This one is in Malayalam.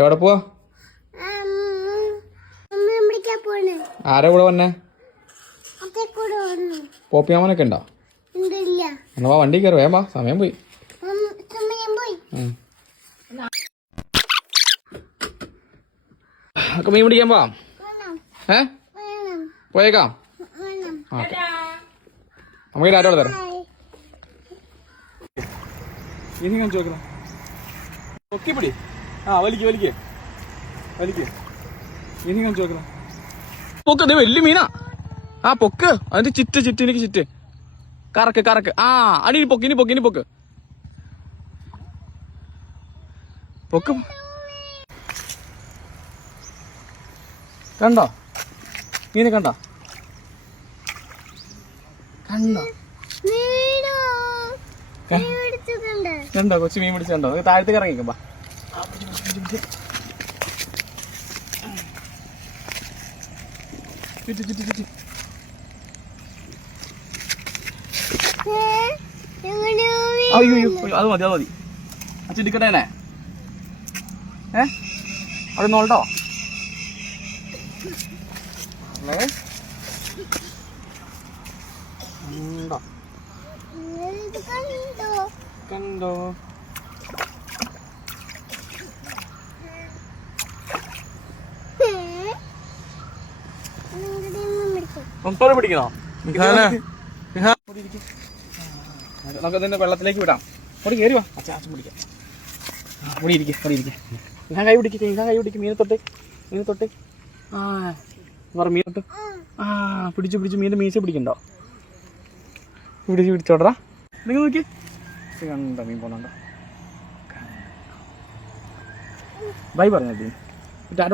എവിടെ പോവാ? ആരാ കൂടെ വന്നെ? പോപ്പിയാമനൊക്കെ ഉണ്ടോ? എന്നാ വാ, വണ്ടി കയറി വേഗം വാ, സമയം പോയി. ഒക്കെ മീൻ പിടിക്കാൻ പോവാം. പോയേക്കാം. നമുക്ക് രാറ്റോടെ തരാം. ഇനി കാണിച്ചു നോക്കണം. പൊക്കിപ്പിടി. വലിക്ക് വലിക്ക് വലിക്ക്. ഇനി കാണിച്ചു നോക്കണം. പൊക്ക്, ഇത് വലിയ മീനാ. പൊക്ക്. അതിന്റെ ചിറ്റ് എനിക്ക് ചിറ്റ്. കറക്ക്. അടി പൊക്ക്, ഇനി പൊക്ക്. കണ്ടോ മീനെ? കണ്ടോ കൊച്ചു മീൻ പിടിച്ചോ? താഴത്തേക്ക് ഇറങ്ങിക്കുമ്പോ ചുറ്റി. അയ്യോ അത് മതി. ചിന്തിക്കട്ടെ. അവിടെ നോട്ടോ. കണ്ടോ പിടിക്കണോ? നമുക്ക് അതിന്റെ വെള്ളത്തിലേക്ക് വിടാം. അവിടെ കയറി വാ. അച്ഛൻ പിടിക്കാം. ഇവിടെ ഇരിക്കെ. ഞാൻ കൈ പിടിക്കും. മീനെ തൊട്ട് മീൻ തൊട്ട്. പിടിച്ചു മീൻ്റെ മീശ പിടിക്കണ്ടോ? പിടിച്ചോടറാ. നിങ്ങൾ നോക്കി കണ്ടോ മീൻ പോണുണ്ടോ? ബൈ പറഞ്ഞ ടാറ്റ.